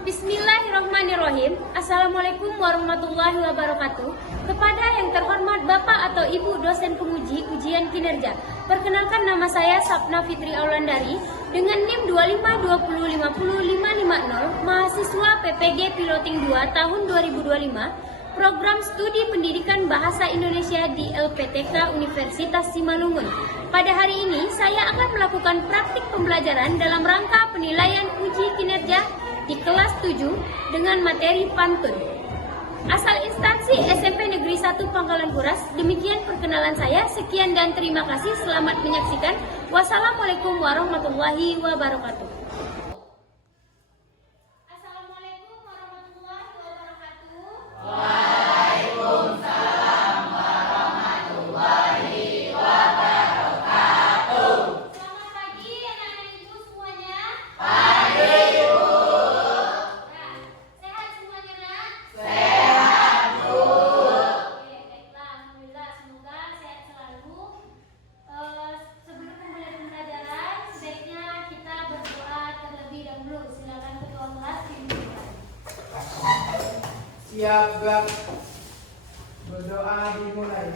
Bismillahirrahmanirrahim. Assalamualaikum warahmatullahi wabarakatuh. Kepada yang terhormat Bapak atau Ibu dosen penguji ujian kinerja, perkenalkan nama saya Sapna Fitri Aulandari dengan NIM 252050550, mahasiswa PPG Piloting 2 tahun 2025, Program Studi Pendidikan Bahasa Indonesia di LPTK Universitas Simalungun. Pada hari ini saya akan melakukan praktik pembelajaran dalam rangka penilaian uji kinerja di kelas 7 dengan materi pantun. Asal instansi SMP Negeri 1 Pangkalan Kuras. Demikian perkenalan saya. Sekian dan terima kasih. Selamat menyaksikan. Wassalamualaikum warahmatullahi wabarakatuh. Assalamualaikum warahmatullahi wabarakatuh. Waalaikumsalam warahmatullahi wabarakatuh. Selamat pagi anak-anak ibu semuanya. Pagi Ibu. Nah, sehat semuanya nak? Sehat Bu. Oke, baiklah. Alhamdulillah, semoga sehat selalu. Sebelum memulai pembelajaran, sebaiknya kita berdoa terlebih dahulu. Silakan ketua kelas dimulai. Siap, Gak. Berdoa dimulai.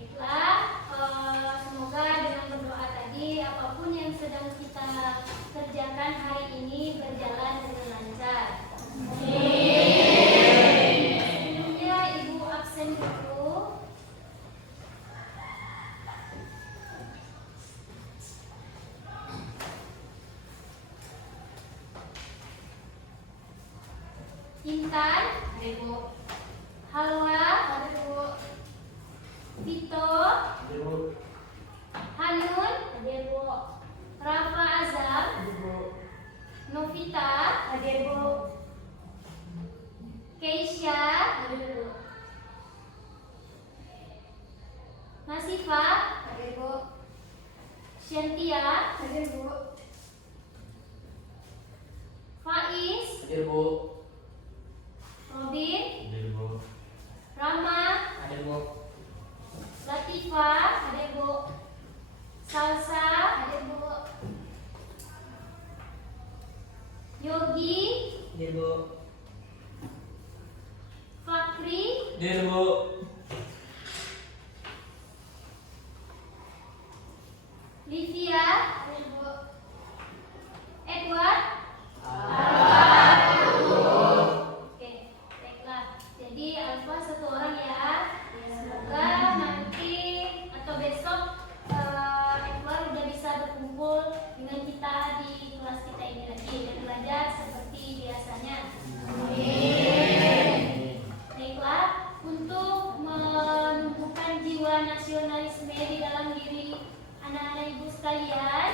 Baiklah, semoga dengan berdoa tadi apapun yang sedang kita kerjakan hari ini berjalan dengan lancar. Sebelumnya Ibu absen dulu. Intan, ada Ibu. Halwa, ada Ibu. Vito, Hanun, hadir Bu. Rafa Azam, Novita, hadir Bu. Keisha, hadir Bu. Masifa, hadir Bu. Syantia, hadir Bu. Faiz, Hadir, Bu. Robin, Hadir, Bu. Rama, Hadir, Bu. Latifa, hadir Bu. Salsa, hadir Bu. Yogi, Hadir, Bu. Fakri, Hadir, Bu. Livia, hadir Bu. Edward. Oke, baiklah. Jadi Alfa satu orang ya. Semoga nanti atau besok Edward udah bisa berkumpul dengan kita di kelas kita ini lagi dan belajar seperti biasanya. Baiklah, untuk menumbuhkan jiwa nasionalisme di dalam diri anak-anak ibu sekalian,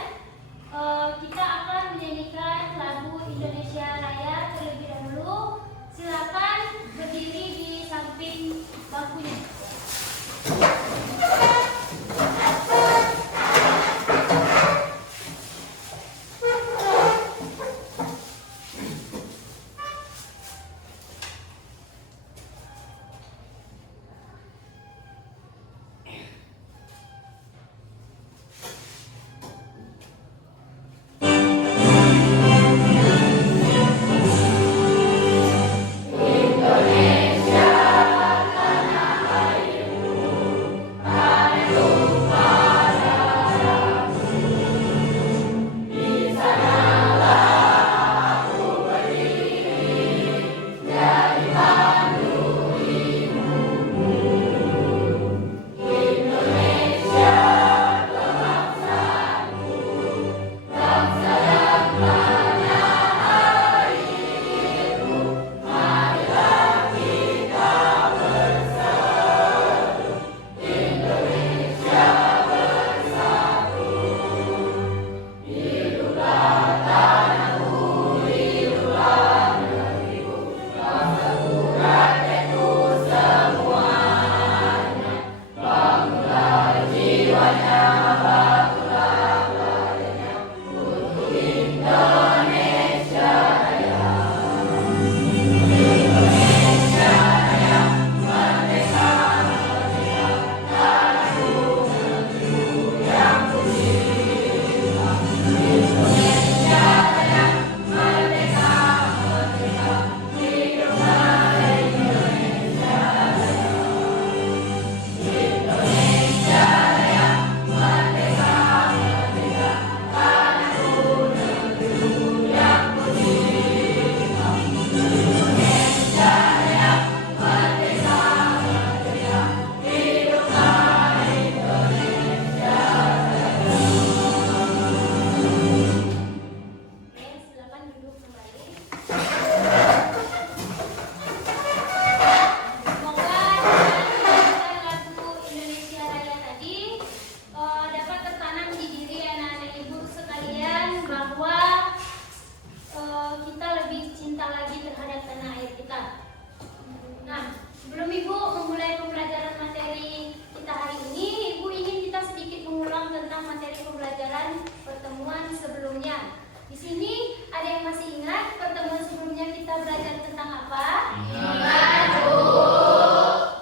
sebelumnya. Di sini ada yang masih ingat pertemuan sebelumnya kita belajar tentang apa? Ingat, Bu.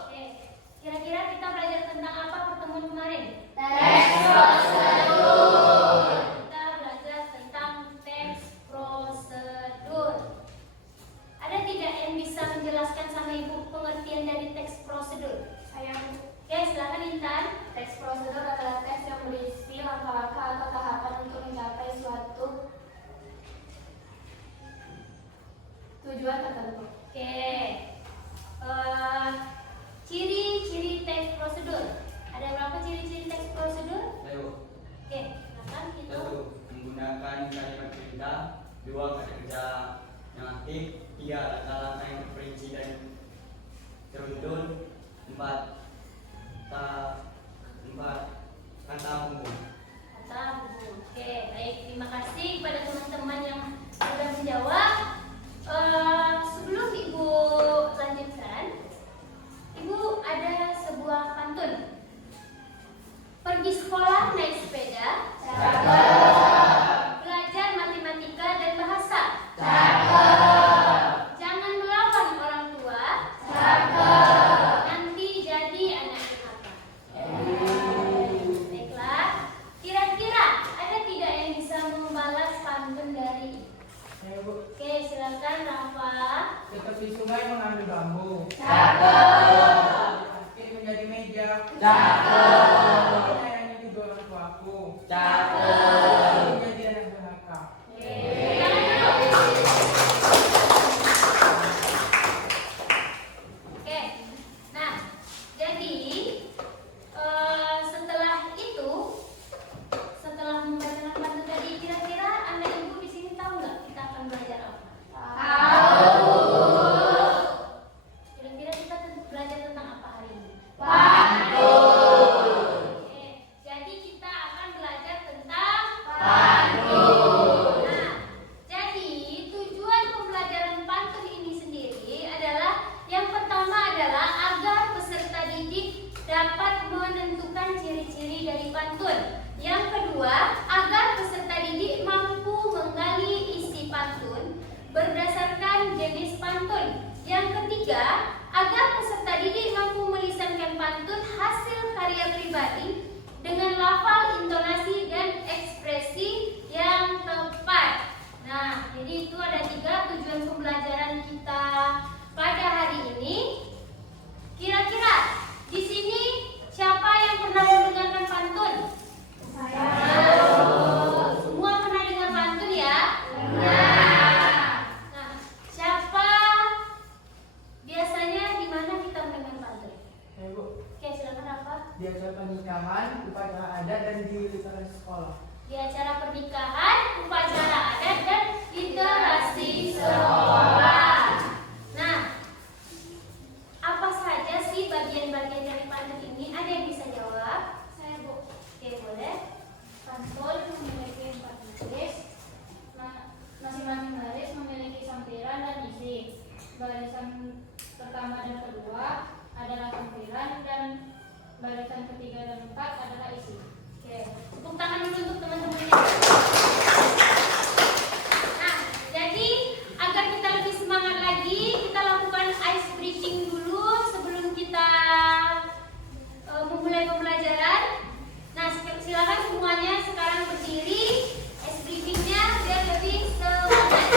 Oke, kira-kira kita belajar tentang apa pertemuan kemarin? Teks prosedur. Kita belajar tentang teks prosedur. Ada tidak yang bisa menjelaskan sama Ibu pengertian dari teks prosedur? Saya Oke, silakan Intan. teks prosedur adalah teks yang berisi langkah-langkah atau tahapan untuk mencapai suatu tujuan tertentu. Oke. Ciri-ciri teks prosedur. Ada berapa ciri-ciri teks prosedur? Ayo. Oke, silakan itu. 1. Menggunakan kalimat perintah. 2. Kata kerja yang aktif. 3. Langkah-langkah yang terperinci dan teruntun. 4. Kata umum. Kata buku. Oke, baik. Terima kasih kepada teman-teman yang sudah menjawab. Sebelum Ibu lanjutkan, Ibu ada sebuah pantun. Pergi sekolah naik sepeda. Belajar matematika dan bahasa. Jangan melawan orang tua. Nanti jadi anak durhaka. Baiklah. Kira-kira ada tidak yang bisa membalas pantun dari? Ayo, Bu. Oke, silakan Rafa. Seperti sungai mengambil bambu. Kaki menjadi meja. Ayahnya juga orang tuaku. Menjadi anak durhaka. Tangan dulu. Oke. Nah, jadi setelah membacakan pantun tadi, kira-kira anak ibu di sini tahu nggak kita akan belajar apa? Kira-kira kita belajar tentang apa hari ini? Oke, jadi kita akan belajar tentang pantun. Nah, jadi tujuan pembelajaran pantun ini sendiri adalah yang pertama adalah agar peserta didik dapat menentukan ciri-ciri dari pantun. Yang kedua, agar peserta didik mampu menggali isi pantun berdasarkan jenis pantun. Yang ketiga, agar peserta didik mampu melisankan pantun hasil karya pribadi dengan lafal, intonasi, dan ekspresi yang tepat. Nah, jadi itu ada 3 tujuan pembelajaran kita pada hari ini. Kira-kira di sini siapa yang pernah mendengarkan pantun? Semua pernah dengar pantun ya? Nah, siapa biasanya di mana kita mendengar pantun? Ayo, Bu. Oke, silakan Rafa. Di acara pernikahan, upacara adat, dan di literasi sekolah. Di acara pernikahan, upacara adat, dan literasi sekolah. Nah, apa saja sih bagian-bagian dari pantun ini? Ada yang bisa jawab? Saya Bu. Oke, boleh. Pantun memiliki 4 baris. Masing-masing baris memiliki sampiran dan isi. Barisan pertama dan kedua adalah sampiran dan barisan ketiga dan 4 adalah isi. Oke, tepuk tangan dulu untuk teman-teman ini. Nah, jadi agar kita lebih semangat lagi, kita lakukan ice breathing dulu sebelum kita memulai pembelajaran. Nah, silakan semuanya sekarang berdiri. Ice breathingnya biar lebih semangat.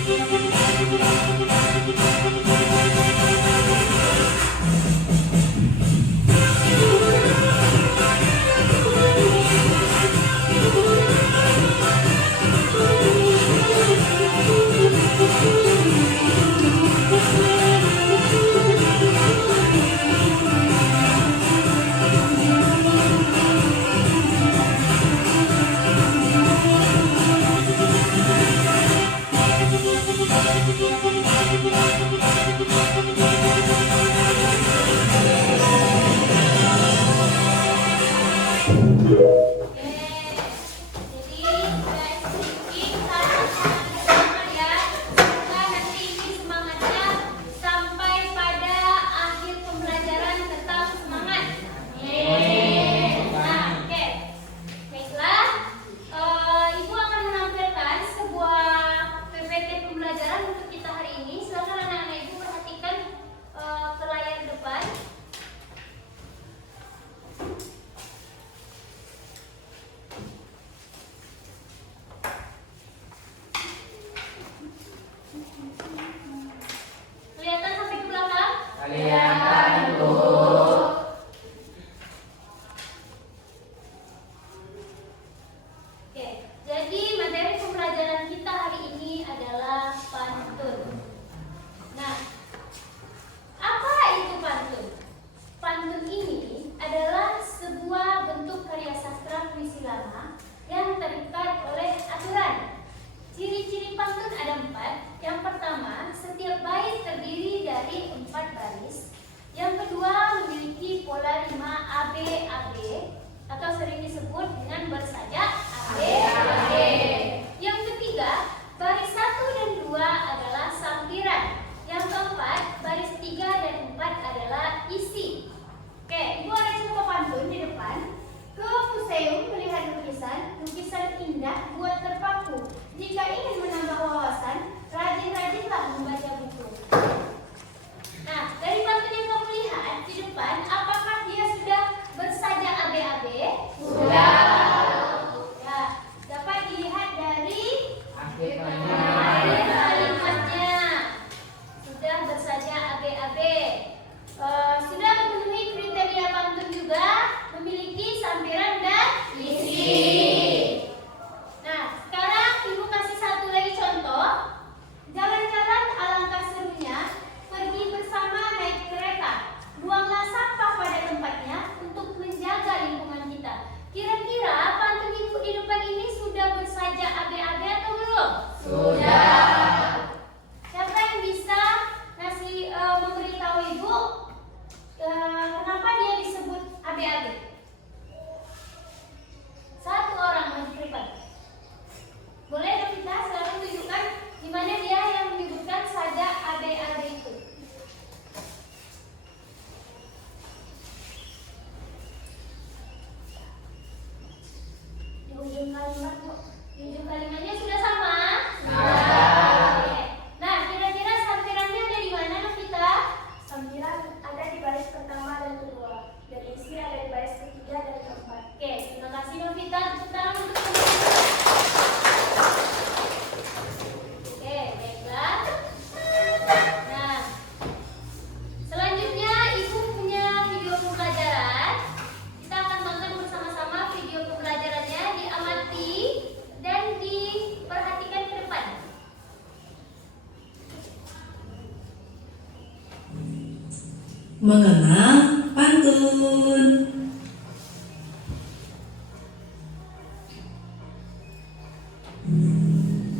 Thank you. irama yang terikat oleh aturan. Ciri-ciri pantun ada 4. Yang pertama, setiap bait terdiri dari 4 baris. Yang kedua, memiliki pola rima ABAB atau sering disebut dengan bersaja ABAB. Yang ketiga, baris 1 dan 2 adalah sampiran. Yang keempat, baris 3 dan 4 adalah isi. Oke, Ibu ada contoh pantun di depan. Ke museum melihat lukisan indah buat terpaku. Jika ingin menambah wawasan, rajin-rajinlah membaca buku. Nah, dari pantun yang kamu lihat di depan, apakah dia sudah bersaja ABAB? Sudah. Ya, dapat dilihat dari Akhir kalimatnya. Sudah bersaja ABAB. Sudah memenuhi kriteria pantun juga, memiliki sampiran dan isi. Nah, sekarang Ibu kasih satu lagi contoh. Jalan-jalan alangkah serunya, pergi bersama naik kereta. Buanglah sampah pada tempatnya untuk menjaga lingkungan kita. Kira-kira pantun Ibu di depan ini sudah bersaja ABAB atau belum? Sudah. Siapa yang bisa ngasih memberitahu Ibu kenapa dia disebut ABAB? Satu orang maju ke depan. Boleh Novita silakan tunjukkan di mana dia yang menyebutkan saja ABAB itu. Di ujung kalimat, Bu. Di ujung kalimatnya sudah sama? Oke. Nah, kira-kira sampirannya ada di mana, Novita? Sampiran ada di baris pertama dan kedua, dan isi ada di baris ketiga dan keempat. Oke, terima kasih Novita. Tepuk tangan untuk Novita. Oke, baiklah. Nah, selanjutnya Ibu punya video pembelajaran. Kita akan tonton bersama-sama video pembelajarannya, diamati dan diperhatikan ke depan. Mengenal pantun.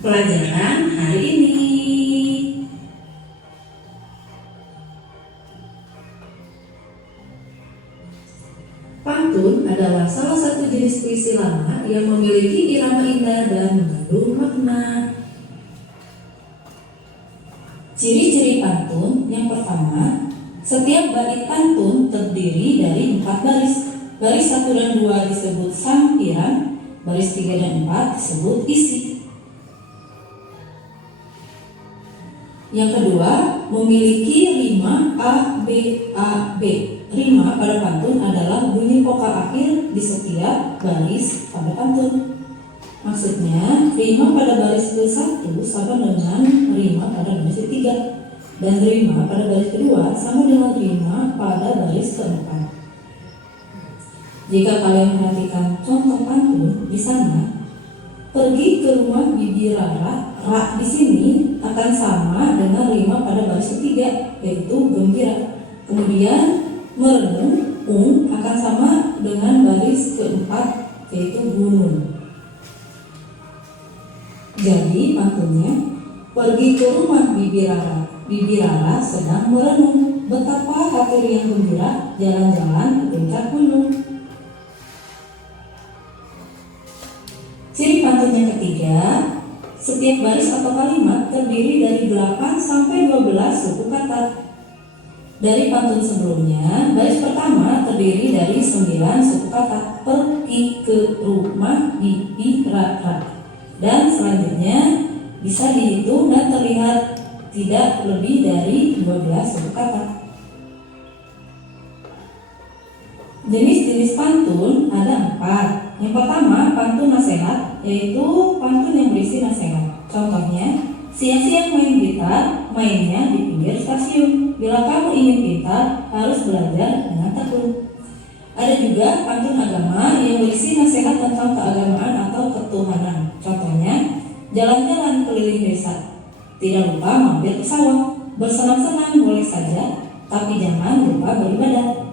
Pelajaran hari ini. Pantun adalah salah satu jenis puisi lama yang memiliki irama indah dan mengandung makna. Ciri-ciri pantun yang pertama, setiap bait pantun terdiri dari 4 baris. Baris 1 dan 2 disebut sampiran, baris 3 dan 4 disebut isi. Yang kedua, memiliki rima ABAB. Rima pada pantun adalah bunyi vokal akhir di setiap baris pada pantun. Maksudnya, rima pada baris ke-1 sama dengan rima pada baris ke-3, dan rima pada baris kedua sama dengan rima pada baris ke-4. Jika kalian perhatikan contoh pantun di sana, pergi ke rumah Bibi Rara, ra di sini akan sama dengan rima pada baris ketiga, yaitu gembira. Kemudian merenung, akan sama dengan baris keempat, yaitu gunung. Jadi pantunnya, pergi ke rumah Bibi Rara. Bibi Rara sedang merenung betapa hati yang gembira jalan-jalan ke puncak gunung. Ciri pantun yang ketiga, setiap baris atau kalimat terdiri dari 8 sampai 12 suku kata. Dari pantun sebelumnya, baris pertama terdiri dari 9 suku kata. Pergi ke rumah Bibi Rara. Dan selanjutnya bisa dihitung dan terlihat tidak lebih dari 12 suku kata. Jenis-jenis pantun ada 4. Yang pertama, pantun nasihat, yaitu pantun yang berisi nasihat. Contohnya, siang-siang main gitar, mainnya di pinggir stasiun. Bila kamu ingin pintar, harus belajar dengan tekun. Ada juga pantun agama yang berisi nasihat tentang keagamaan atau ketuhanan. Contohnya, jalan-jalan keliling desa. Tidak lupa mampir ke sawah. Bersenang-senang boleh saja, tapi jangan lupa beribadah.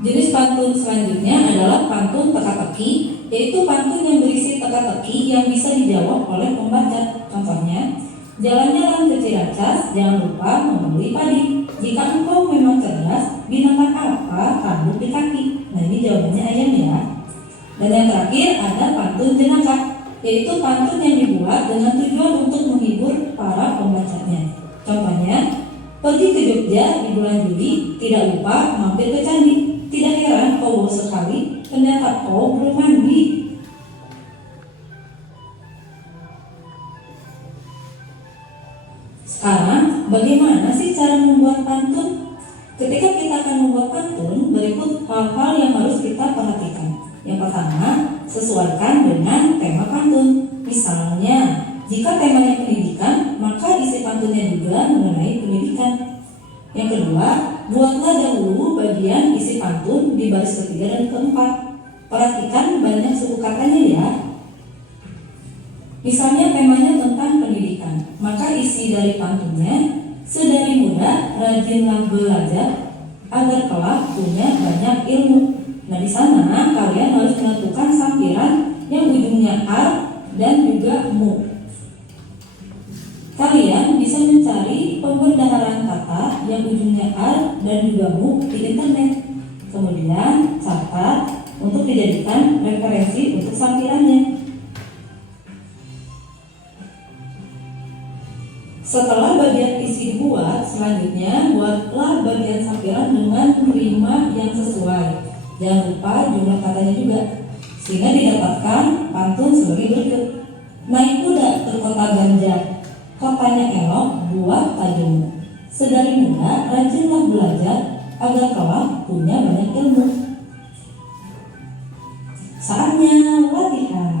Jenis pantun pantun selanjutnya adalah pantun teka-teki, yaitu pantun yang berisi teka-teki yang bisa dijawab oleh pembaca. Contohnya, jalan-jalan ke Ciracas, jangan lupa membeli padi. Jika engkau memang cerdas, binatang apa kandung di kaki? Nah, ini jawabannya ayam ya. Dan yang terakhir ada pantun jenaka, yaitu pantun yang dibuat dengan tujuan untuk menghibur para pembacanya. Contohnya, pergi ke Jogja di bulan Juli, tidak lupa mampir ke candi. Tidak heran kau bau sekali, ternyata kau belum mandi. Sekarang, bagaimana sih cara membuat pantun? Ketika kita akan membuat pantun, berikut hal-hal yang harus kita perhatikan. Yang pertama, sesuaikan dengan tema pantun. Misalnya, jika temanya pendidikan, maka isi pantunnya juga mengenai pendidikan. Yang kedua, buatlah dahulu bagian isi pantun di baris ketiga dan keempat. Perhatikan banyak suku katanya ya. Misalnya temanya tentang pendidikan, maka isi dari pantunnya, sedari muda rajinlah belajar agar kelak punya banyak ilmu. Nah, di sana kalian harus menentukan sampiran yang ujungnya ar dan juga mu. Kalian bisa mencari pembendaharaan kata yang ujungnya ar dan juga mu di internet. Kemudian catat untuk dijadikan referensi untuk sampirannya. Setelah bagian isi dibuat, selanjutnya buatlah bagian sampiran dengan rima yang sesuai. Jangan lupa jumlah katanya juga, sehingga didapatkan pantun sebagai berikut. Naik kuda ke kota ganja, kotanya elok buat tajam. Sedari muda rajinlah belajar agar kelak punya banyak ilmu. Saatnya latihan.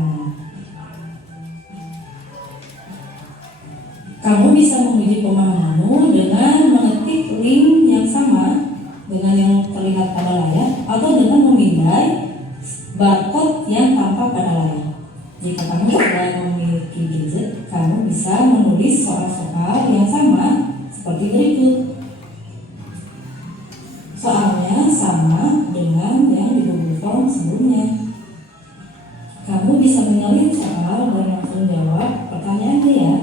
Kamu bisa menguji pemahamanmu dengan mengetik link yang sama dengan yang terlihat pada layar atau dengan memindai barcode yang tampak pada layar. Jika kamu sudah memiliki gadget, kamu bisa menulis soal-soal yang sama seperti berikut. Soalnya sama dengan yang di Google Form sebelumnya. Kamu bisa menyalin soal dan langsung jawab pertanyaannya ya.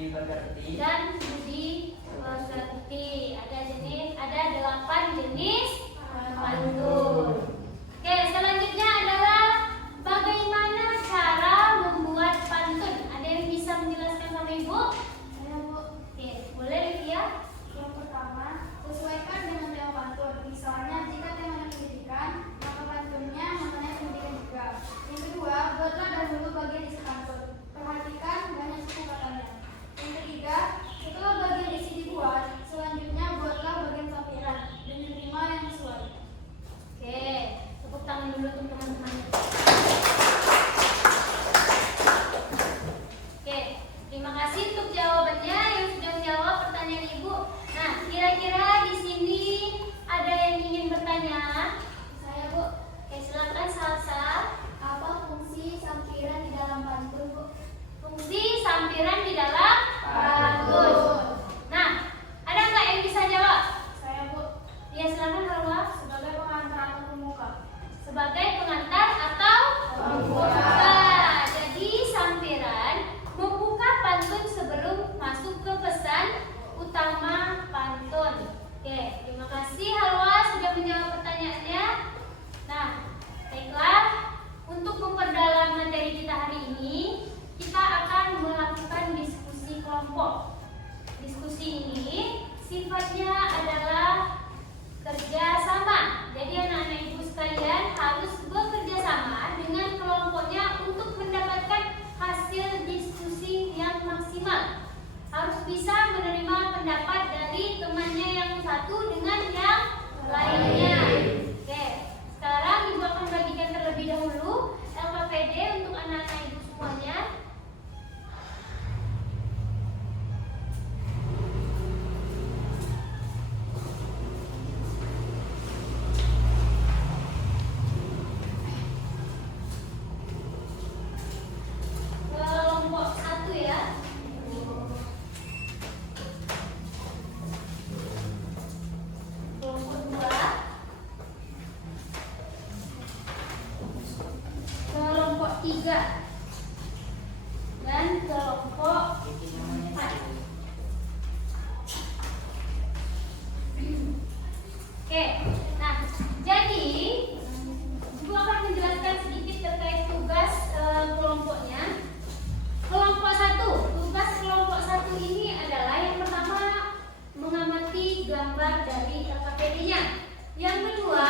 budi pekerti. dan budi pekerti. Ada 8 jenis pantun. Oke, selanjutnya adalah bagaimana cara membuat pantun. Ada yang bisa menjelaskan sama Ibu? Saya Bu. Oke, boleh Livia? Yang pertama, sesuaikan dengan tema pantun. Misalnya, jika temanya pendidikan, maka pantunnya maknanya pendidikan juga. Yang kedua, buatlah dahulu bagian isi pantun. Perhatikan banyak suku katanya. Yang ketiga, setelah bagian isi dibuat, selanjutnya buatlah bagian sampiran dengan rima yang sesuai. Oke, tepuk tangan dulu untuk teman-teman. Oke, terima kasih untuk jawabannya yang sudah menjawab pertanyaan Ibu. Nah, kira-kira di sini ada yang ingin bertanya? Saya Bu, Oke, silakan Salsa. apa fungsi sampiran di dalam pantun Bu? Fungsi sampiran di dalam pantun. Nah, ada nggak yang bisa jawab? Saya Bu, Ya, silakan Halwa. sebagai pengantar atau pemuka. Sebagai pengantar atau pembuka. Jadi sampiran membuka pantun sebelum masuk ke pesan utama pantun. Oke, terima kasih Halwa sudah menjawab pertanyaannya. Nah, baiklah, untuk memperdalam materi kita hari ini, kita akan melakukan diskusi kelompok. Diskusi ini sifatnya adalah kerja sama. Jadi anak-anak ibu sekalian harus bekerja sama dengan kelompoknya untuk mendapatkan hasil diskusi yang maksimal. Harus bisa menerima pendapat dari temannya yang satu dengan yang lainnya. Oke, sekarang ibu akan bagikan terlebih dahulu LKPD untuk anak-anak ibu semuanya. Kelompok 1 ya. Kelompok 2. Kelompok 3. Dan kelompok 4. Oke, nah jadi Ibu akan menjelaskan sedikit terkait tugas kelompoknya. Kelompok 1, tugas kelompok 1 ini adalah yang pertama mengamati gambar dari LKPD-nya. Yang kedua,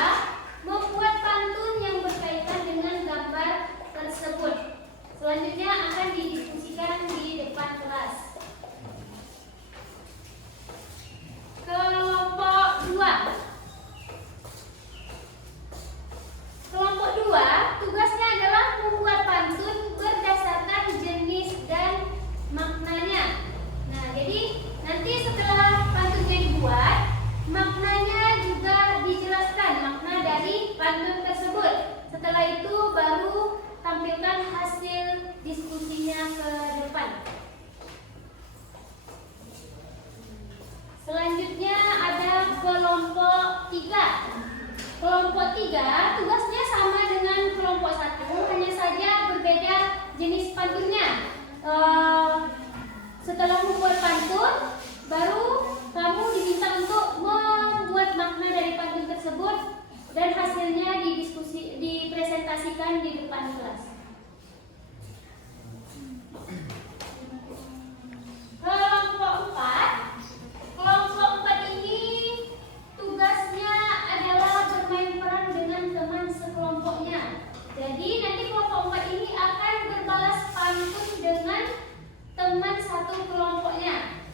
membuat pantun yang berkaitan dengan gambar tersebut. Selanjutnya akan didiskusikan di depan kelas. Kelompok 2. Kelompok 2, tugasnya adalah membuat pantun berdasarkan jenis dan maknanya. Nah, jadi nanti setelah pantunnya dibuat, maknanya juga dijelaskan, makna dari pantun tersebut. Setelah itu baru tampilkan hasil diskusinya ke depan. Selanjutnya ada kelompok 3. Kelompok 3 tugasnya sama dengan kelompok 1, hanya saja berbeda jenis pantunnya. Setelah membuat pantun, baru kamu diminta untuk membuat makna dari pantun tersebut dan hasilnya dipresentasikan di depan kelas. Kelompok 4. Kelompok 4 ini tugasnya adalah bermain peran dengan teman sekelompoknya. Jadi nanti kelompok 4 ini akan berbalas pantun dengan teman satu kelompoknya.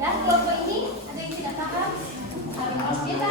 Dan kelompok ini ada yang tidak paham. Kita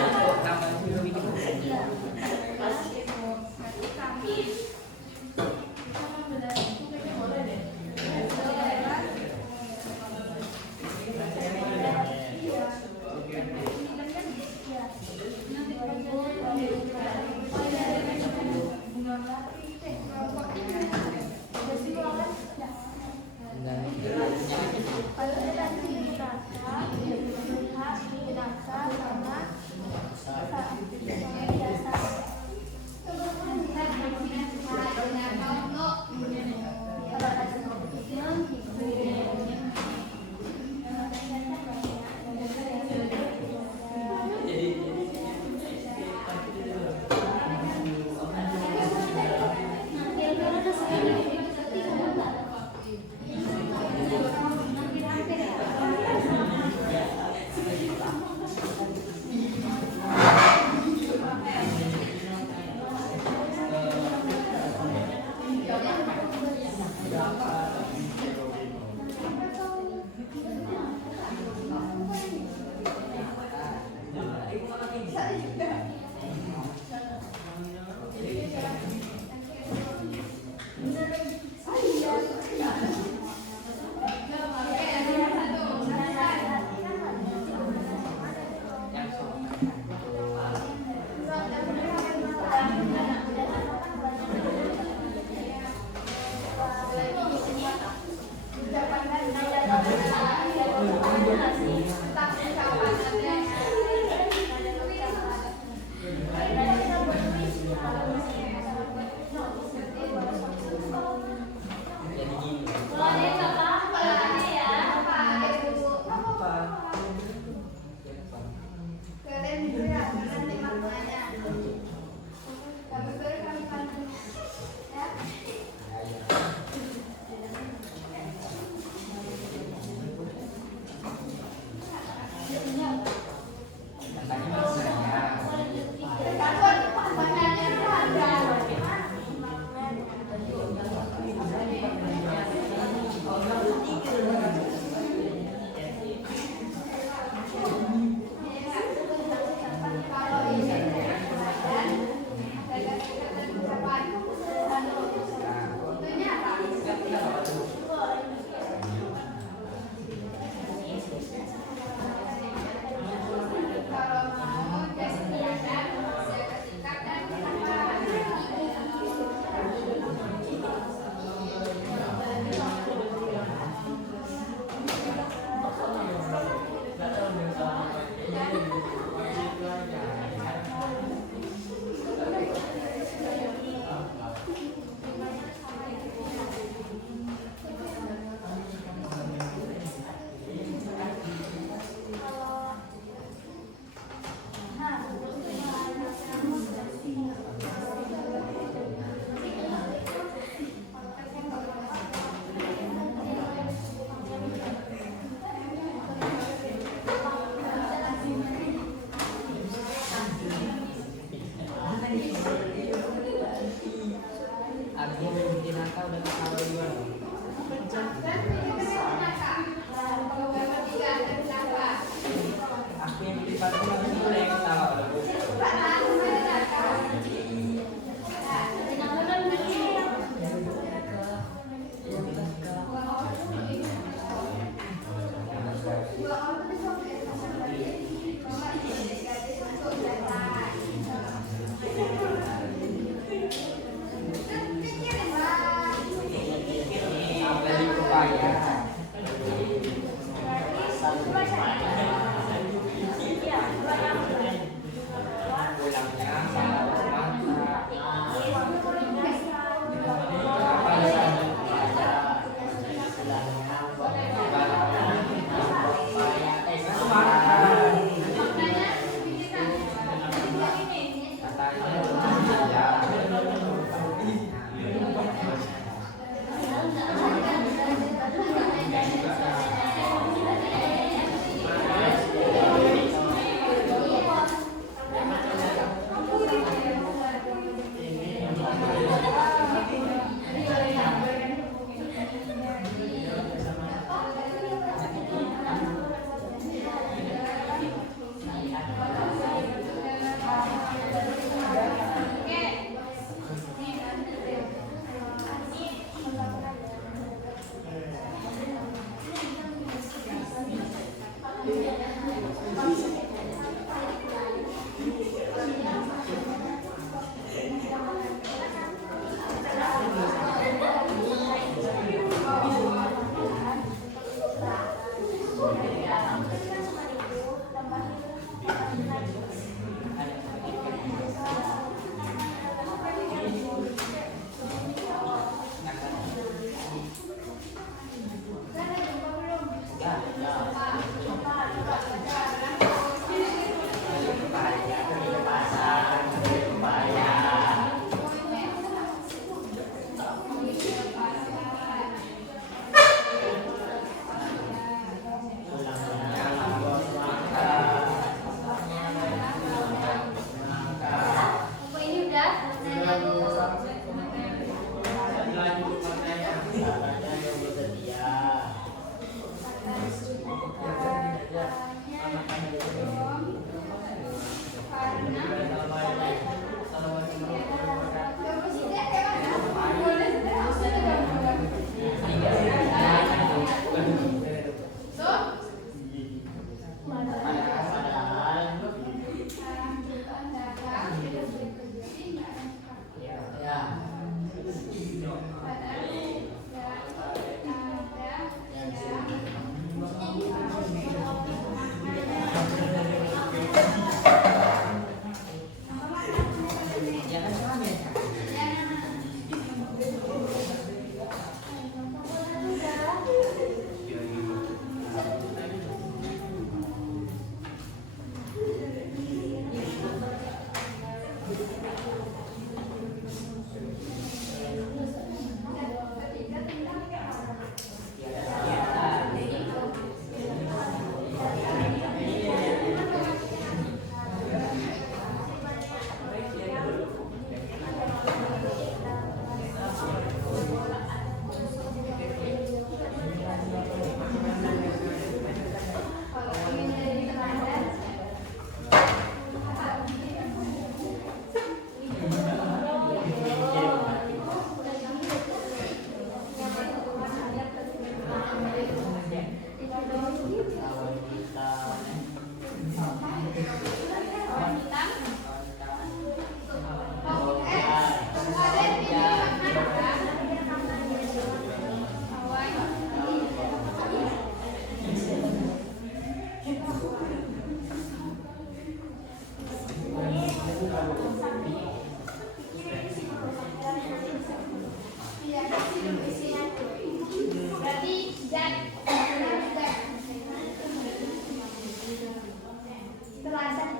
Teladan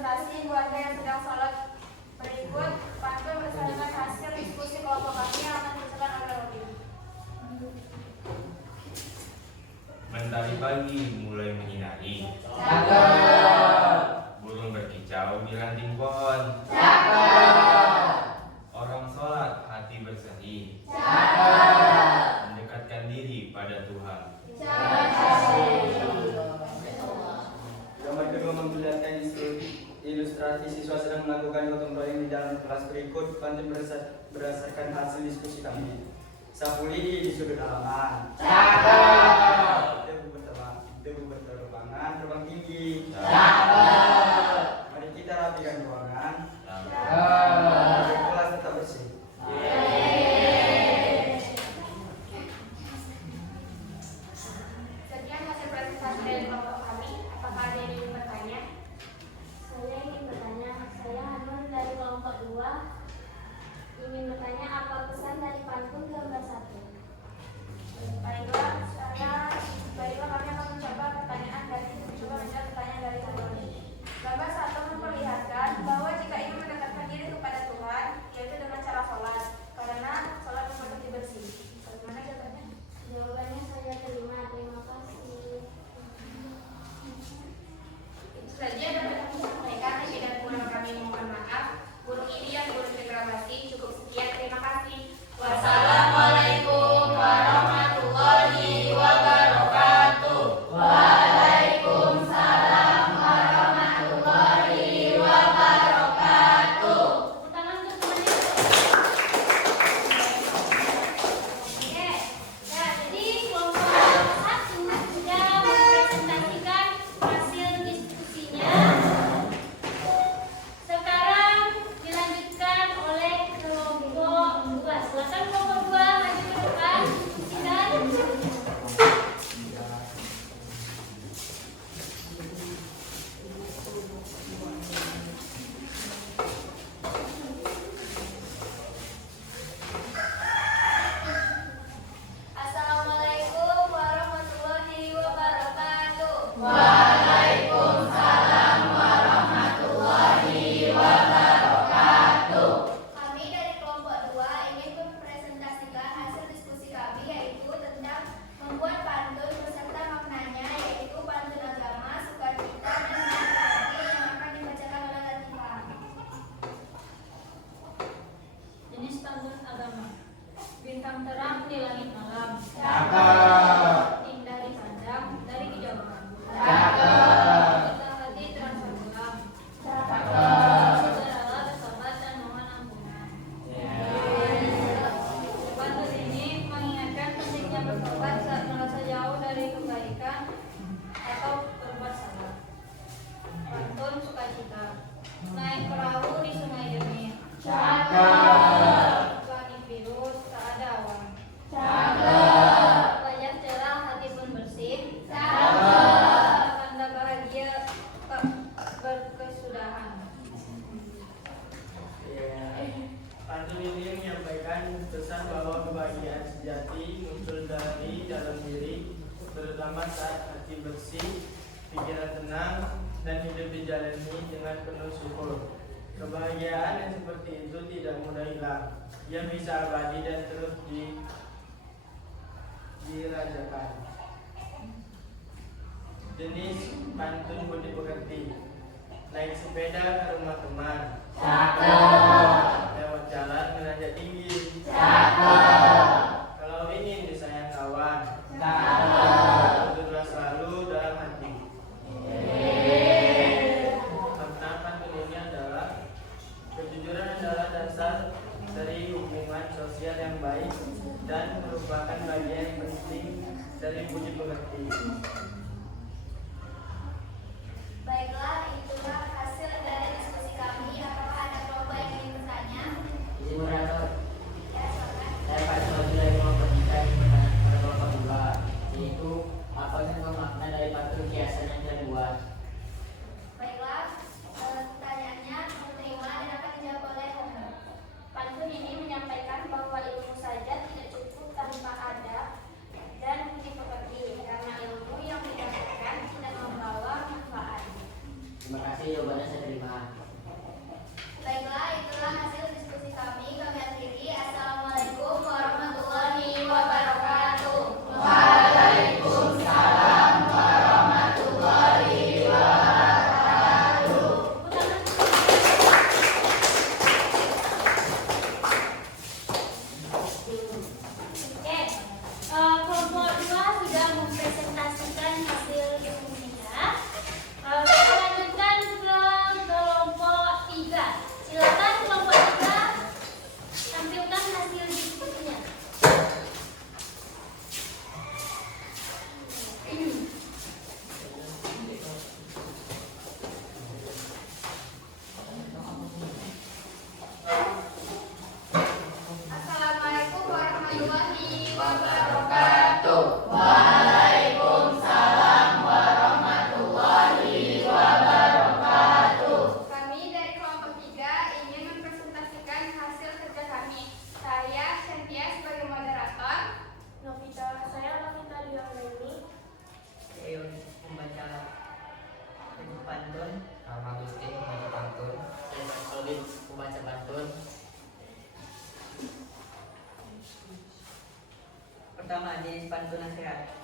ilustrasi keluarga yang sedang sholat. Berikut pantun berdasarkan hasil diskusi kelompok kami yang akan dibacakan oleh Robin. Mentari pagi mulai menyinari. Cakep. Burung berkicau di ranting pohon. Cakep. Orang sholat hati berseri. Cakep. Mendekatkan diri pada Tuhan. Gambar kedua memperlihatkan ilustrasi siswa sedang melakukan gotong royong di dalam kelas. Berikut pantun berdasarkan hasil diskusi kami. Sapu lidi di sudut halaman. Cakep. Debu berterbangan terbang tinggi. Cakep. Mari kita rapikan ruangan. Cakep. Kelas tetap bersih. Sekian hasil presentasi dari kelompok kami. Apakah ada yang ingin bertanya? Saya ingin bertanya, saya Hanun dari kelompok 2 ingin bertanya apa pesan dari pantun gambar 1. Baiklah, kami akan mencoba menjawab pertanyaan dari Hanun. Gambar 1 memperlihatkan bahwa jika ingin mendekatkan diri kepada Tuhan, yaitu dengan cara sholat, karena sholat membuat hati bersih. Bagaimana jawabannya? Jawabannya saya terima kasih. Itu saja dapat kami sampaikan. Tidak kurang kami mohon maaf. Guru ini dan guru Cendrawasih cukup sekian. Terima kasih. Wassalamualaikum warahmatullahi wabarakatuh. Waalaikumsalam warahmatullahi wabarakatuh. Tepuk tangan untuk temannya. Oke, ya jadi kelompok 1 sudah mempresentasikan hasil diskusinya. Sekarang dilanjutkan oleh kelompok 2. Silakan kelompok 2 maju ke depan, diskusikan. Assalamualaikum warahmatullahi wabarakatuh. Waalaikumsalam warahmatullahi wabarakatuh. Kami dari kelompok 2 ingin mempresentasikan hasil diskusi kami, yaitu tentang membuat pantun beserta maknanya, yaitu pantun agama, sukacita, dan hati yang akan dibacakan oleh Latifah. Jenis pantun agama. Bintang terang di langit malam. Cakep. Indah dipandang dari kejauhan. Cakep. Kita hati terasa gelam. Cakep. Saudaralah bersahabat dan mohon ampunan. Pantun ini mengingatkan pentingnya bertobat saat merasa jauh dari kebaikan atau berbuat salah. Pantun sukacita. Naik perahu di sungai jernih. Cakep. Langit biru tak ada awan. Cakep. Wajah cerah, hati pun bersih. Cakep. Tanda bahagia berkesudahan. Pantun ini menyampaikan pesan bahwa kebahagiaan sejati muncul dari dalam diri, terutama saat hati bersih, pikiran tenang, dan hidup dijalani dengan penuh syukur. Kebahagiaan yang seperti itu tidak mudah hilang. Ia bisa abadi dan terus dirasakan. Jenis pantun budi pekerti. Naik sepeda ke rumah teman. Cakep. Lewat jalan menanjak tinggi. Cakep. Kalau ingin disayang kawan. Cakep. Tutuplah selalu dalam hati. Makna pantun ini adalah kejujuran adalah dasar dari hubungan sosial yang baik dan merupakan bagian penting dari budi pekerti. Baiklah, itulah hasil dari diskusi kami. Apakah ada kelompok yang ingin bertanya? Terima kasih, jawabannya saya terima. Baiklah, itulah hasil diskusi kami. Kami akhiri. Assalamualaikum warahmatullahi wabarakatuh. Waalaikumsalam warahmatullahi wabarakatuh. Oke, kelompok 2 sudah mempresentasikan hasil diskusinya. Kita lanjutkan ke kelompok 3. Silakan kelompok 3 tampilkan hasil diskusinya. Assalamualaikum warahmatullahi Wabarakatuh. Waalaikumsalam warahmatullahi wabarakatuh. Kami dari kelompok 3 ingin mempresentasikan hasil kerja kami. Saya Cynthia sebagai moderator. Saya Novita Diorani. Saya membaca pantun. Rahmat Gusti membaca pantun. Saya Solid membaca pantun. Pertama di pantun nasihat.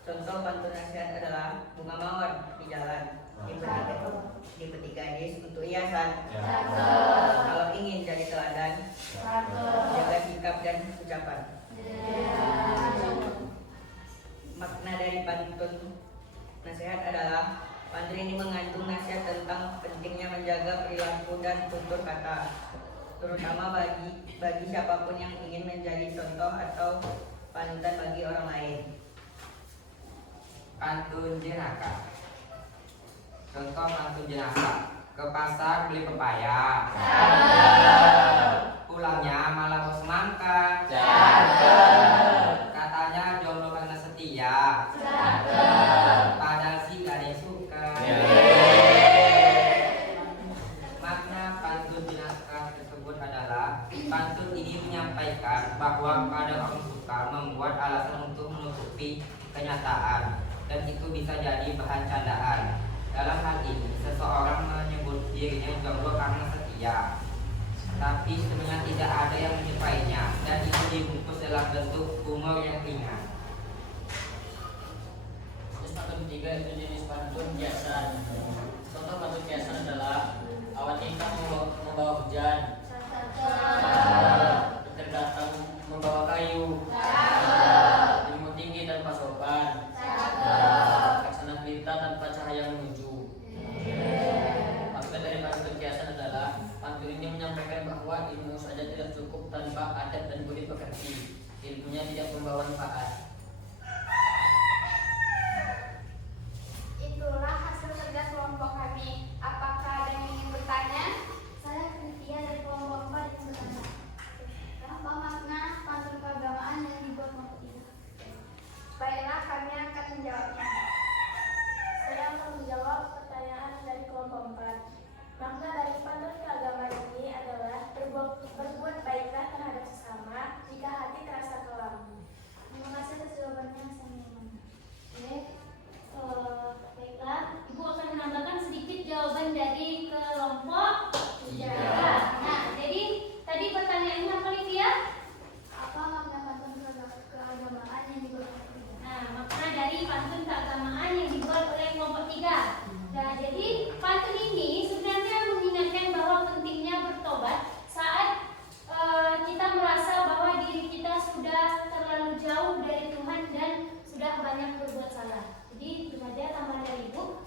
Contoh pantun nasihat adalah bunga mawar di jalan. Dipetik gadis untuk hiasan. Kalau ingin jadi teladan, jaga sikap dan ucapan. Makna dari pantun nasihat adalah pantun ini mengandung nasihat tentang pentingnya menjaga perilaku dan tutur kata, terutama bagi siapapun yang ingin menjadi contoh atau panutan bagi orang lain. Pantun jenaka. Contoh pantun jenaka. Ke pasar beli pepaya. Pulangnya malah bos semangka. Katanya jomblo karena setia. Padahal sih gak ada yang suka. Makna pantun jenaka tersebut adalah pantun ini menyampaikan bahwa pada orang suka membuat alasan untuk menutupi kenyataan, dan itu bisa jadi bahan candaan. Dalam hal ini, seseorang menyebut dirinya jomblo karena setia, tapi sebenarnya tidak ada yang menyukainya, dan itu dibungkus dalam bentuk humor yang ringan. Jenis pantun ketiga itu jenis pantun kiasan. Contoh pantun kiasan adalah awan hitam membawa hujan, petir datang membawa kayu, ilmu tinggi tanpa sopan, laksana pelita tanpa cahaya menuju. Maksud dari pantun kiasan adalah pantun ini menyampaikan bahwa ilmu saja tidak cukup tanpa adat dan budi pekerti. Ilmunya tidak membawa manfaat. Itulah hasil kerja kelompok kami. Apakah ada yang ingin bertanya? Saya Cynthia dari kelompok 4 yang bertanya. Apa makna pantun keagamaan yang dibuat kelompok 3? Baiklah, kami akan menjawabnya. Saya akan menjawab pertanyaan dari kelompok 4. Makna dari pantun keagamaan ini adalah berbuat baiklah terhadap sesama jika hati terasa kelam. Terima kasih atas jawabannya, saya Nyoman. Baiklah, Ibu akan menambahkan sedikit jawaban dari kelompok 3. Nah, jadi tadi pertanyaannya apa, Livia? Apa makna pantun keagamaan yang dibuat kelompok 3? Nah, makna dari pantun keagamaan yang dibuat oleh kelompok 3. Nah, jadi pantun ini sebenarnya mengingatkan bahwa pentingnya bertobat saat kita merasa bahwa diri kita sudah terlalu jauh dari Tuhan dan sudah banyak berbuat salah. Jadi itu saja tambahan dari Ibu.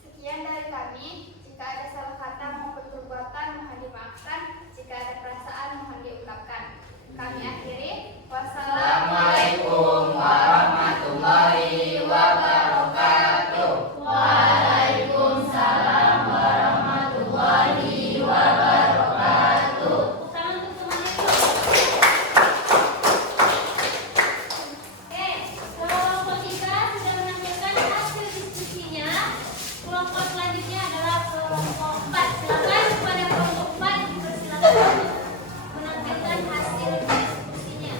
Sekian dari kami. Jika ada salah kata maupun perbuatan mohon dimaafkan. Jika ada perasaan mohon diungkapkan. Kami akhiri. Assalamualaikum warahmatullahi wabarakatuh. Waalaikumsalam warahmatullahi wabarakatuh. Tepuk tangan untuk semuanya. Oke, kelompok 3 sudah menampilkan hasil diskusinya. Kelompok selanjutnya adalah kelompok 4. Silakan kepada kelompok 4 dipersilakan menampilkan hasil diskusinya.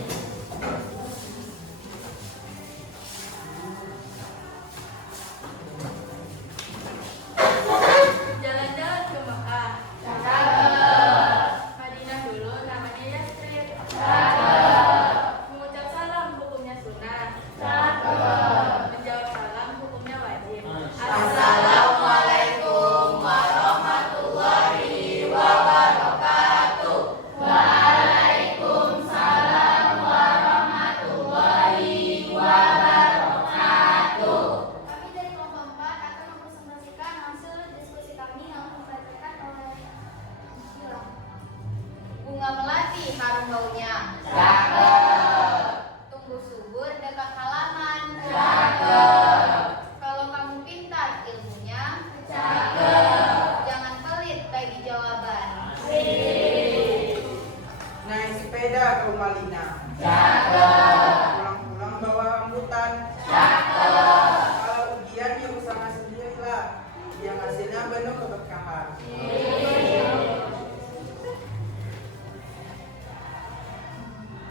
penuh keberkahan.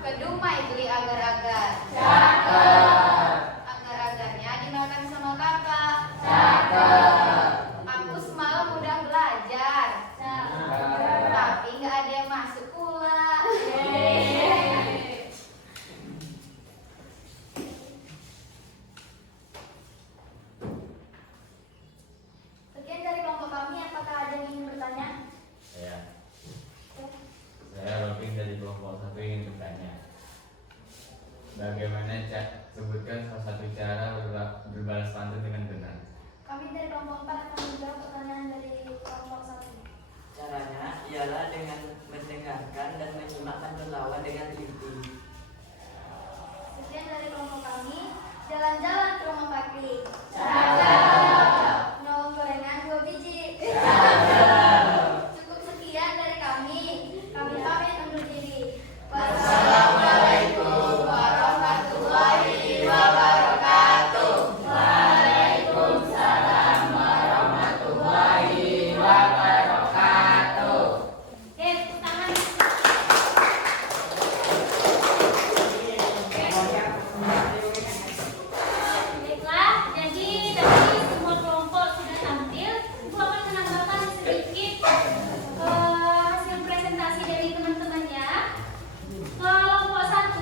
Kedumai beli agar-agar. Agar-agarnya dimakan sama kakak. Aku semalam udah belajar. Tapi nggak ada yang masuk pula. Sekian dari kelompok kami, apakah ada yang ingin bertanya? Saya Robin dari kelompok 1 ingin bertanya. Bagaimana sebutkan salah satu cara berbalas pantun dengan benar? Kami dari kelompok 4 akan menjawab pertanyaan dari kelompok 1. Caranya ialah dengan mendengarkan dan menyimak pantun lawan dengan teliti. Sekian dari kelompok kami, jalan-jalan ke rumah Pakli. Nyolong gorengan 2 biji. Cukup sekian dari kami. Kami pamit undur diri. Wassalamualaikum warahmatullahi wabarakatuh. Waalaikumsalam warahmatullahi wabarakatuh. Oke, tepuk tangan. Baiklah, jadi tadi semua kelompok sudah tampil. Ibu akan menambahkan sedikit hasil presentasi dari teman-temannya. Kelompok 1,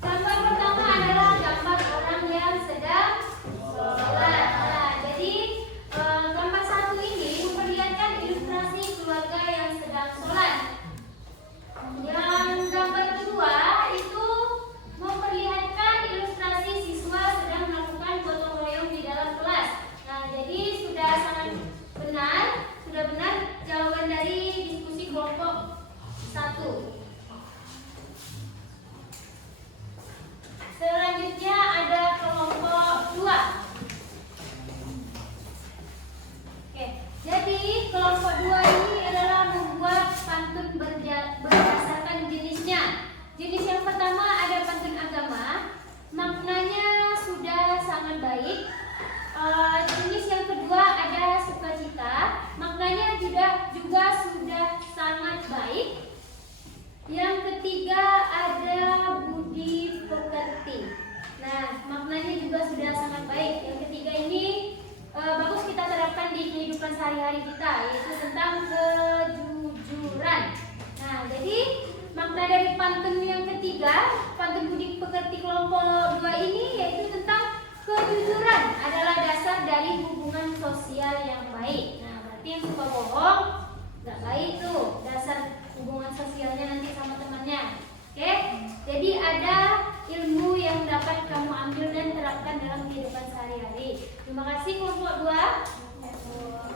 gambar pertama adalah gambar orang yang sedang sholat. Nah, jadi gambar 1 ini memperlihatkan ilustrasi keluarga yang sedang sholat. Yang gambar kedua itu memperlihatkan ilustrasi siswa sedang melakukan gotong royong di dalam kelas. Nah, jadi sudah benar jawaban dari diskusi kelompok 1. Selanjutnya ada kelompok 2. Oke, jadi kelompok 2 ini adalah membuat pantun berdasarkan jenisnya. Jenis yang pertama ada pantun agama, maknanya sudah sangat baik. Jenis yang kedua ada sukacita, maknanya juga sudah sangat baik. Yang ketiga ada budi pekerti. Nah, maknanya juga sudah sangat baik. Yang ketiga ini bagus kita terapkan di kehidupan sehari-hari kita, yaitu tentang kejujuran. Nah, jadi makna dari pantun yang ketiga, pantun budi pekerti kelompok 2 ini yaitu tentang kejujuran adalah dasar dari hubungan sosial yang baik. Nah, berarti yang suka bohong nggak baik tuh dasar hubungan sosialnya nanti sama temannya. Oke, jadi ada ilmu yang dapat kamu ambil dan terapkan dalam kehidupan sehari-hari. Terima kasih kelompok 2.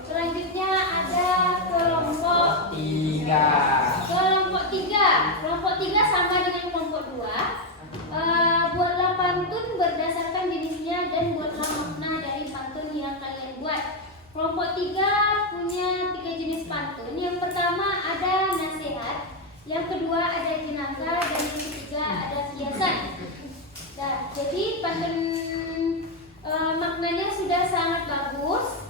Selanjutnya ada kelompok 3. Kelompok 3 sama dengan kelompok 2. Buatlah pantun berdasarkan jenisnya dan buatlah makna dari pantun yang kalian buat. Kelompok 3 punya 3 jenis pantun. Yang pertama ada nasihat, yang kedua ada jenaka, dan yang ketiga ada kiasan. Nah, jadi pantun maknanya sudah sangat bagus.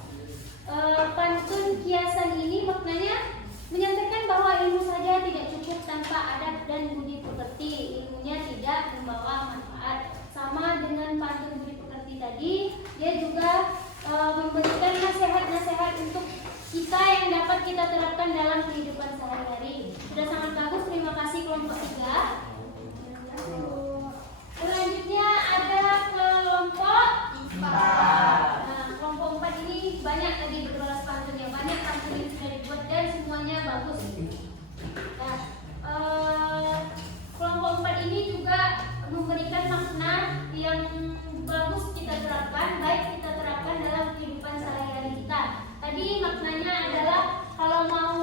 Pantun kiasan ini maknanya menyampaikan bahwa ilmu saja tidak cukup tanpa adab dan budi pekerti. Ilmunya tidak membawa manfaat. Sama dengan pantun budi pekerti tadi, dia juga memberikan nasihat-nasihat untuk kita yang dapat kita terapkan dalam kehidupan sehari-hari. Sudah sangat bagus. Terima kasih kelompok 3. Selanjutnya ada kelompok 4. Nah, kelompok 4 ini banyak tadi berbalas pantunnya, banyak pantun yang sudah dibuat dan semuanya bagus. Nah, kelompok 4 ini juga memberikan makna yang bagus kita terapkan, baik kita terapkan dalam kehidupan sehari-hari kita. Tadi maknanya adalah kalau mau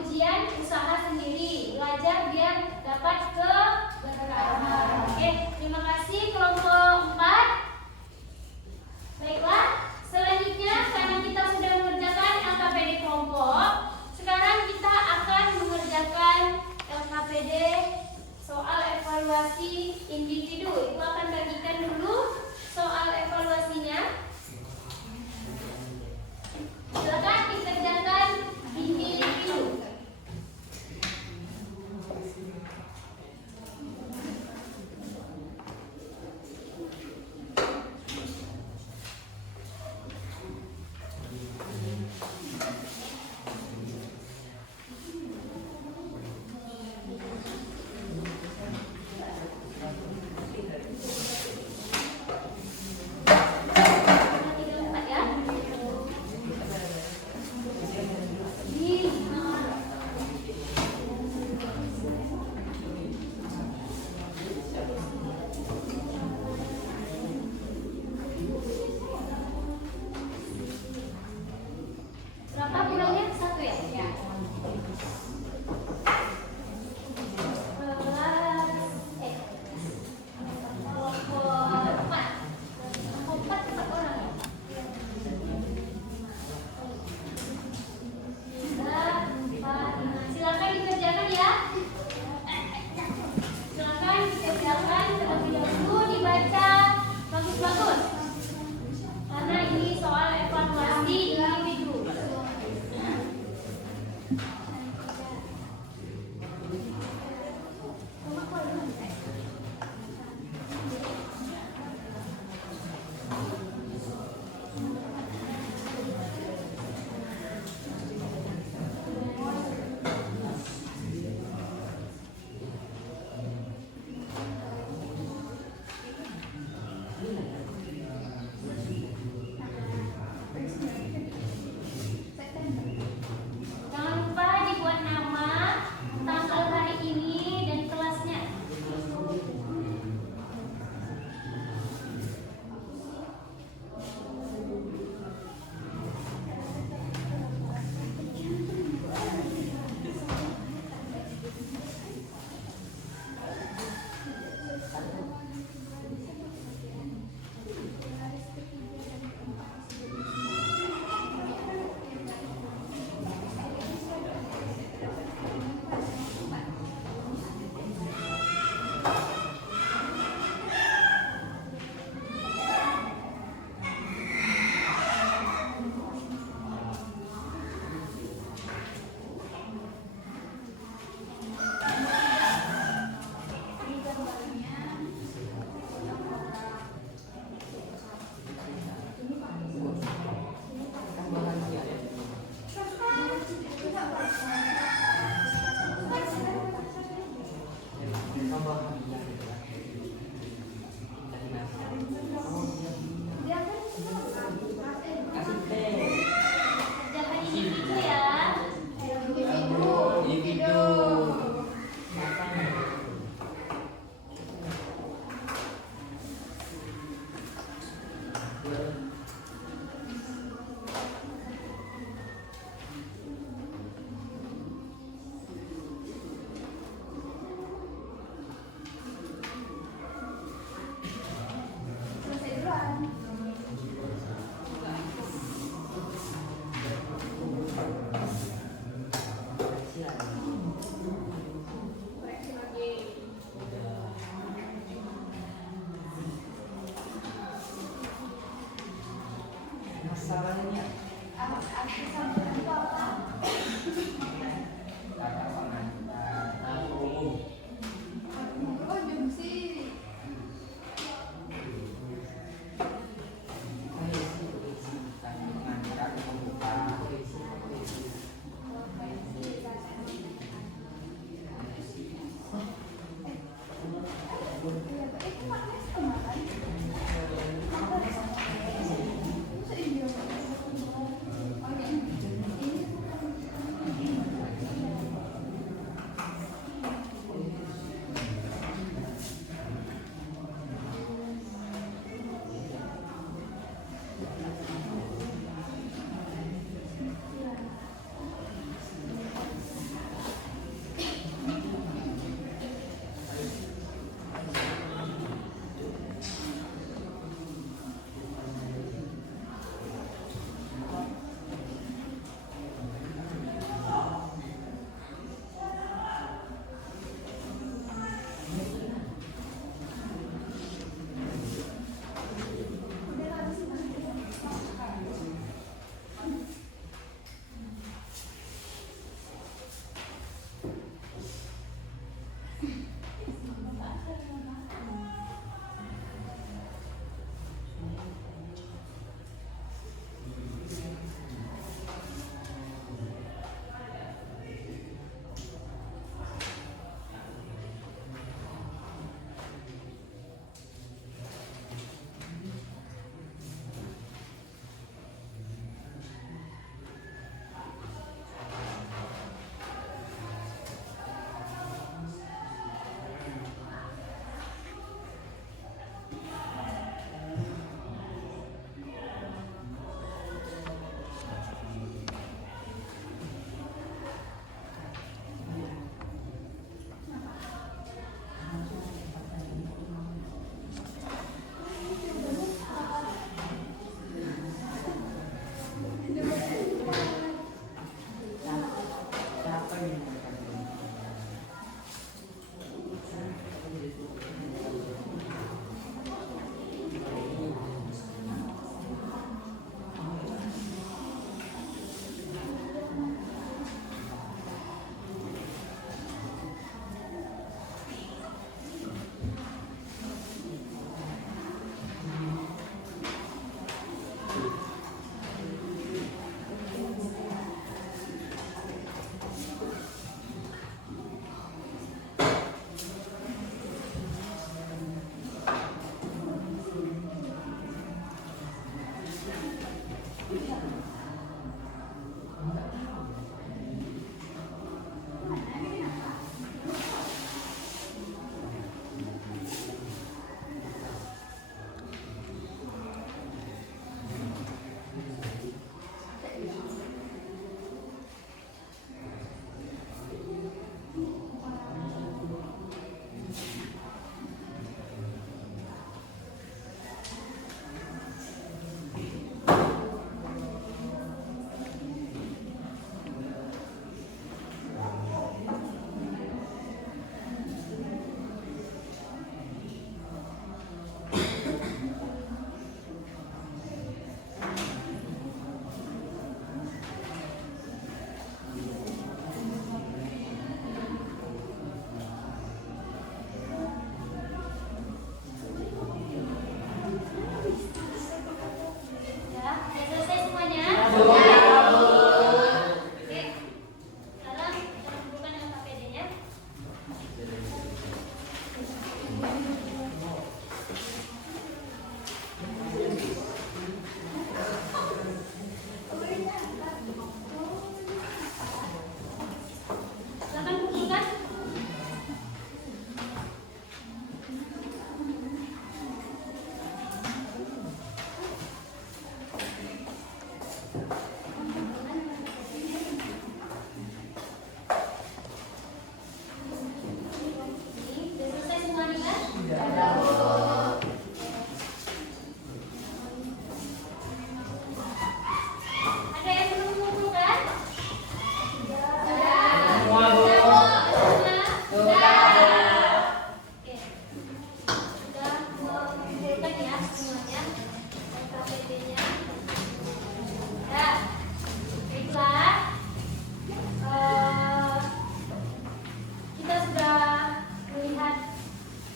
ujian, usaha sendiri, belajar biar dapat keberhasilan. Selesai duluan. Koreksi lagi. Masalahnya Arti sambutan itu apa? kata pengantar umum. Oh, jungsi. Tanya pengantar pembuka. Itu maknanya sama kan? Maknanya sama. Masa iya? Oh ya. PPT-nya. Ya, baiklah. Kita sudah melihat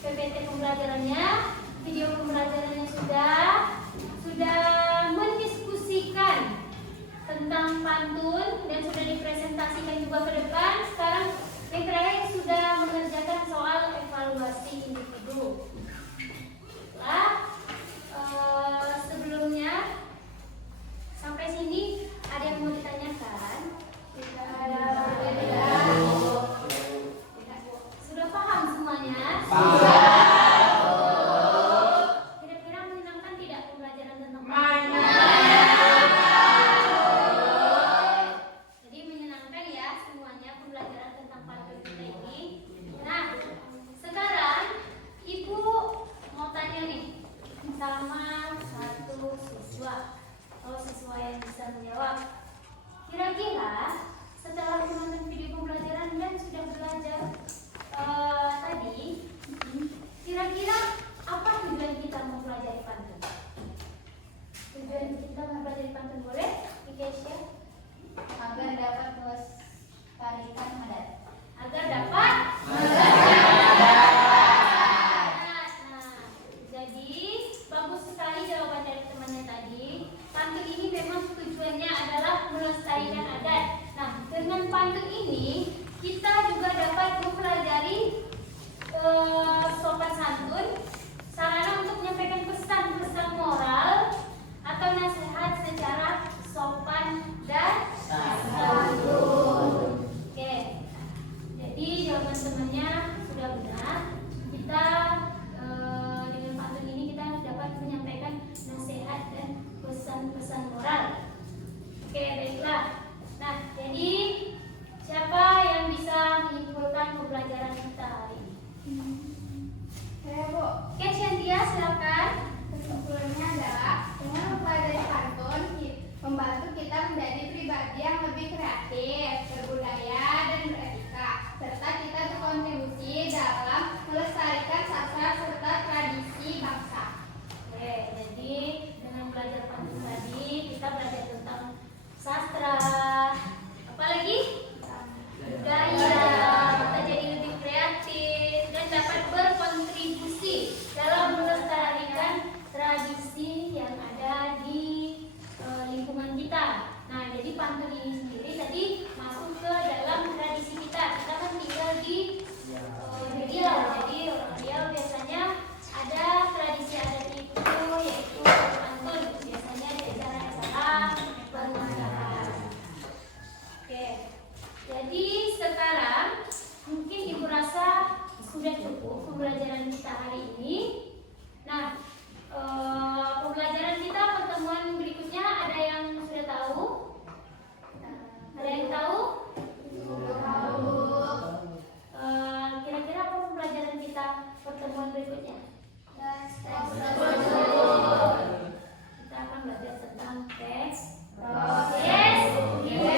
PPT pembelajarannya, video pembelajarannya sudah mendiskusikan tentang pantun dan sudah dipresentasikan juga ke depan. Sekarang yang terakhir sudah mengerjakan soal evaluasi individu. Sebelumnya sampai sini ada yang mau ditanyakan? Sudah paham semuanya? Kira-kira menyenangkan tidak pembelajaran tentang pantun? Jadi menyenangkan ya semuanya pembelajaran tentang pantun kita ini. Nah, sekarang Ibu mau tanya nih sama satu siswa. Kalau siswa yang bisa menjawab, kira-kira setelah menonton video pembelajaran dan sudah belajar tadi, kira-kira apa tujuan kita mempelajari pantun? Tujuan kita mempelajari pantun boleh? Ikesya? Agar dapat melestarikan adat. Agar dapat jadi bagus sekali jawaban dari temannya tadi. Pantun ini memang tujuannya adalah melestarikan adat. Nah, dengan pantun ini kita juga dapat mempelajari sopan santun, sarana untuk menyampaikan pesan-pesan moral atau nasihat secara sopan dan santun. Oke, jadi jawaban temannya sudah benar. Kita dengan pantun ini kita dapat menyampaikan nasihat dan pesan-pesan moral. Oke, baiklah. Nah, jadi siapa yang bisa menyimpulkan pembelajaran kita hari ini? Saya, Bu. Oke, Shantia, silakan. Kesimpulannya adalah dengan mempelajari pantun membantu kita menjadi pribadi yang lebih kreatif, berbudaya dan beretika, serta kita berkontribusi dalam melestarikan sastra serta tradisi bangsa. Oke, jadi dengan belajar pantun tadi kita belajar tentang sastra, apalagi budaya, kita jadi lebih kreatif dan dapat berkontribusi dalam melestarikan tradisi yang ada di lingkungan kita. Nah, jadi pantun ini sendiri tadi masuk ke dalam tradisi kita. Kita kan tinggal di Riau, jadi orang Riau biasanya ada tradisi adat itu yaitu pantun. Biasanya di acara-acara pernikahan. Oke, jadi sekarang mungkin Ibu rasa sudah cukup pembelajaran kita hari ini. Nah, pembelajaran kita pertemuan berikutnya ada yang sudah tahu? Ada yang tahu? Kira-kira apa pembelajaran kita pertemuan berikutnya? Kita akan belajar tentang teks proses. Kita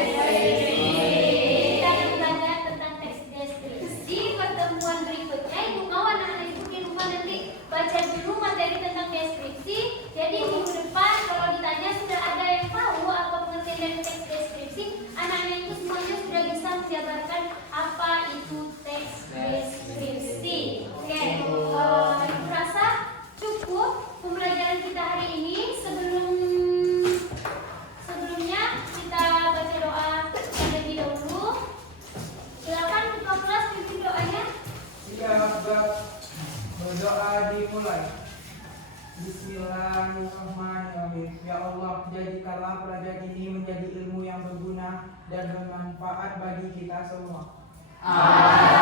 akan belajar tentang teks deskripsi. Di pertemuan berikutnya Ibu mau anak-anak Ibu di rumah nanti baca dulu materi tentang deskripsi. Jadi minggu depan kalau ditanya sudah ada yang tahu apa pengertian dari teks deskripsi, anak-anak itu semuanya sudah bisa menjabarkan apa itu teks deskripsi. Oke, Ibu rasa cukup pembelajaran kita hari ini. Sebelumnya kita baca doa terlebih dahulu. Silakan ketua kelas pimpin doanya. Berdoa dimulai. Bismillahirrahmanirrahim. Ya Allah, jadikanlah pelajaran ini menjadi ilmu yang berguna dan bermanfaat bagi kita semua. Amin.